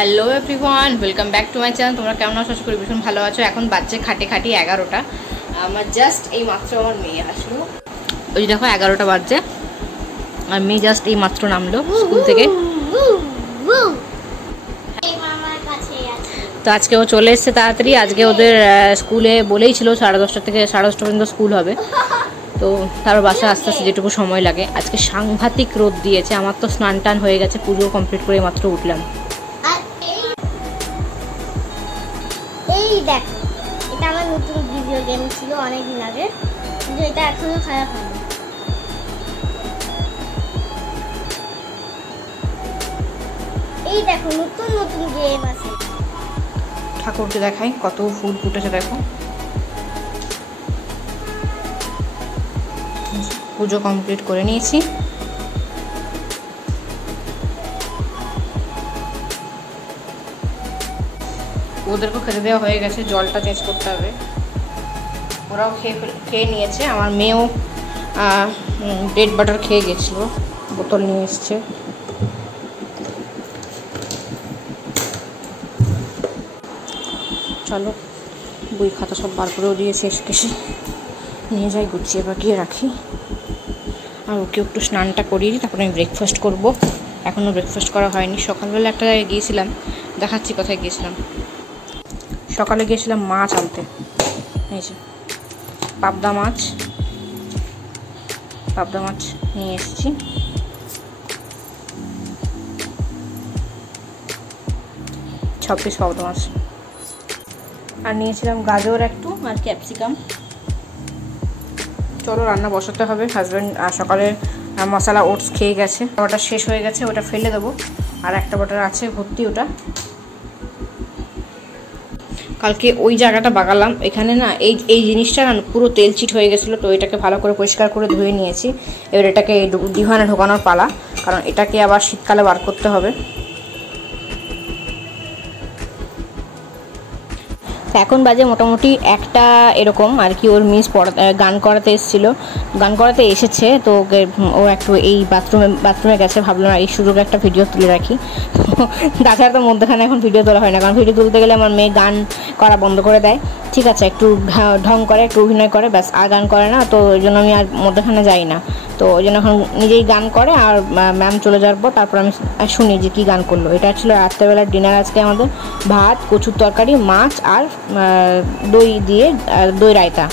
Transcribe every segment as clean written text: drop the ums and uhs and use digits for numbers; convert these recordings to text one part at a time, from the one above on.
Hello everyone, welcome back to my channel. তোমরা কেমন আছো? আশা করি ভীষণ ভালো আছো। এখন বাজছে খাটে 11টা। আমার জাস্ট এই মাত্র আমার মেয়ে আসলো। ওই দেখো 11টা বাজছে আর মেয়ে জাস্ট এই মাত্র নামলো স্কুল থেকে। তো আজকে ও চলে এসছে তাড়াতাড়ি। আজকে ওদের স্কুলে বলেই ছিল 10:30 থেকে 10:30 পর্যন্ত স্কুল হবে। তো তারপর বাসা আস্তে আস্তে যেটুকু সময় লাগে। আজকে সাংঘাতিক রোদ দিয়েছে। আমার তো স্নান টান হয়ে গেছে, পুজো কমপ্লিট করে মাত্র উঠলাম। এই দেখো, এটা আমার নতুন ভিডিও গেম ছিল অনেকদিন আগে, কিন্তু এটা এখনো খারাপ হয়নি। এই দেখো নতুন নতুন গেম আছে। ঠাকুরকে দেখাই কত ফুল ফুটেছে দেখো। পুজো কমপ্লিট করে নিয়েছি। ওদেরকেও খেতে দেওয়া হয়ে গেছে, জলটা চেঞ্জ করতে হবে। ওরাও খেয়ে নিয়েছে। আমার মেয়েও ব্রেড বাটার খেয়ে গেছিলো, বোতল নিয়ে এসছে। চলো বই খাতা সব বার করেও দিয়েছে, এসে নিয়ে যাই, গুছিয়ে বাগিয়ে রাখি। আর ওকে একটু স্নানটা করিয়ে দিই, তারপরে আমি ব্রেকফাস্ট করব। এখনও ব্রেকফাস্ট করা হয়নি। সকালবেলা একটা জায়গায় গিয়েছিলাম, দেখাচ্ছি কোথায় গিয়েছিলাম। সকালে গিয়েছিলাম মাছ আনতে। এই যে পাবদা মাছ নিয়ে এসেছি। 6 পিস পাবদা মাছ। আর নিয়েছিলাম গাজর একটু আর ক্যাপসিকাম। চলো রান্না বসাতে হবে। হাজব্যান্ড সকালে মশলা ওটস খেয়ে গেছে, ওটা শেষ হয়ে গেছে, ওটা ফেলে দেবো। আর একটা বাটার আছে ভর্তি, ওটা কালকে ওই জায়গাটা বাগালাম। এখানে না এই জিনিসটা না পুরো তেল চিট হয়ে গেছিলো। তো এটাকে ভালো করে পরিষ্কার করে ধুয়ে নিয়েছি। এবার এটাকে ডিভানে ঢোকানোর পালা, কারণ এটাকে আবার শীতকালে বার করতে হবে। এখন বাজে মোটামুটি 1টা এরকম আর কি। ওর মিস গান করাতে এসেছে। তো ও একটু এই বাথরুমে গেছে। ভাবলাম এই সুযোগে একটা ভিডিও তুলে রাখি। তাছাড়া তো মধ্যখানে এখন ভিডিও তোলা হয় না, কারণ ভিডিও তুলতে গেলে আমার মেয়ে গান করা বন্ধ করে দেয়। ঠিক আছে, একটু ঢং করে, একটু অভিনয় করে, ব্যাস, আর গান করে না। তো ওই জন্য আমি আর মধ্যখানে যাই না। তো ওই জন্য এখন নিজেই গান করে। আর ম্যাম চলে যাওয়ার পর তারপর আমি শুনি যে কী গান করলো। এটা ছিল রাত্রেবেলার ডিনার আজকে আমাদের। ভাত, কচুর তরকারি, মাছ আর দই রায়তা।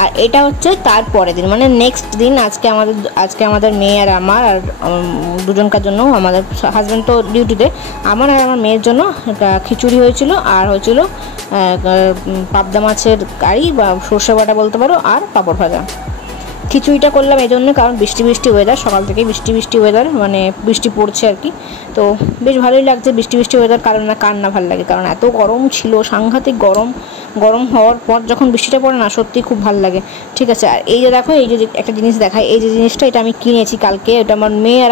আর এটা হচ্ছে তারপরের দিন, মানে নেক্সট দিন। আজকে আমাদের মেয়ে আর আমার আর দুজনকার জন্য, আমাদের হাজব্যান্ড তো ডিউটিতে, আমার আর আমার মেয়ের জন্য খিচুড়ি হয়েছিল। আর হয়েছিল পাবদা মাছের কারি বা সর্ষে বাটা বলতে পারো, আর পাঁপড় ভাজা। খিচুড়িটা করলাম এই জন্য, কারণ বৃষ্টি ওয়েদার, সকাল থেকেই বৃষ্টি ওয়েদার, মানে বৃষ্টি পড়ছে আর কি। তো বেশ ভালোই লাগছে বৃষ্টি ওয়েদার। কারণ কার না ভালো লাগে, কারণ এত গরম ছিল, সাংঘাতিক গরম হওয়ার পর যখন বৃষ্টিটা পড়ে না, সত্যি খুব ভালো লাগে। ঠিক আছে, আর এই যে দেখো, এই যে একটা জিনিস দেখাই, এই যে জিনিসটা, এটা আমি কিনেছি কালকে। এটা আমার মেয়ে আর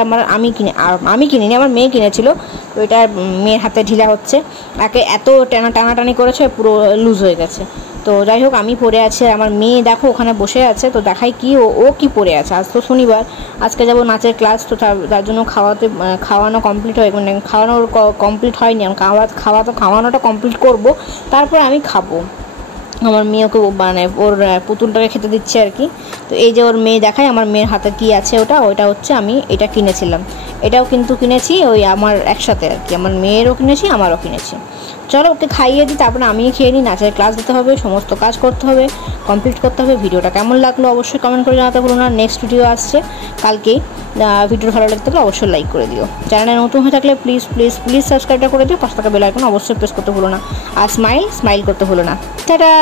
আমি কিনিনি, আমার মেয়ে কিনেছিল। তো এটা মেয়ের হাতে ঢিলা হচ্ছে, একে এত টানাটানি করেছে, পুরো লুজ হয়ে গেছে। তো যাই হোক, আমি পরে আছি আর আমার মেয়ে দেখো ওখানে বসে আছে। তো দেখাই কি ও কি পরে আছে। আজ তো শনিবার, আজকে যাবো নাচের ক্লাস। তো তার জন্য খাওয়ানো কমপ্লিট হয়ে, মানে খাওয়ানো কমপ্লিট হয়নি। খাওয়ানোটা কমপ্লিট করব, তারপরে আমি খাবো। আমার মেয়েকে মানে ওর পুতুলটাকে খেতে দিচ্ছে আর কি। তো এই যে ওর মেয়ে দেখায়, আমার মেয়ের হাতে কি আছে, ওটা হচ্ছে আমি এটা কিনেছিলাম। এটাও কিন্তু কিনেছি ওই আমার একসাথে আর কি, আমার মেয়েরও কিনেছি, আমারও কিনেছি। চলো ওকে খাইয়ে দিই, তারপরে আমিও খেয়ে নিই। নাচের ক্লাস দিতে হবে, সমস্ত কাজ করতে হবে, কমপ্লিট করতে হবে। ভিডিওটা কেমন লাগলো অবশ্যই কমেন্ট করে জানাতে ভুলো না। নেক্সট ভিডিও আসছে কালকেই। ভিডিও ভালো লাগতে হলে অবশ্যই লাইক করে দিও। চ্যানেলে নতুন হয়ে থাকলে প্লিজ সাবস্ক্রাইবটা করে দিও। পাশে থাকা বেল আইকন অবশ্যই প্রেস করতে ভুলো না। আর স্মাইল করতে ভুলো না। টাটা।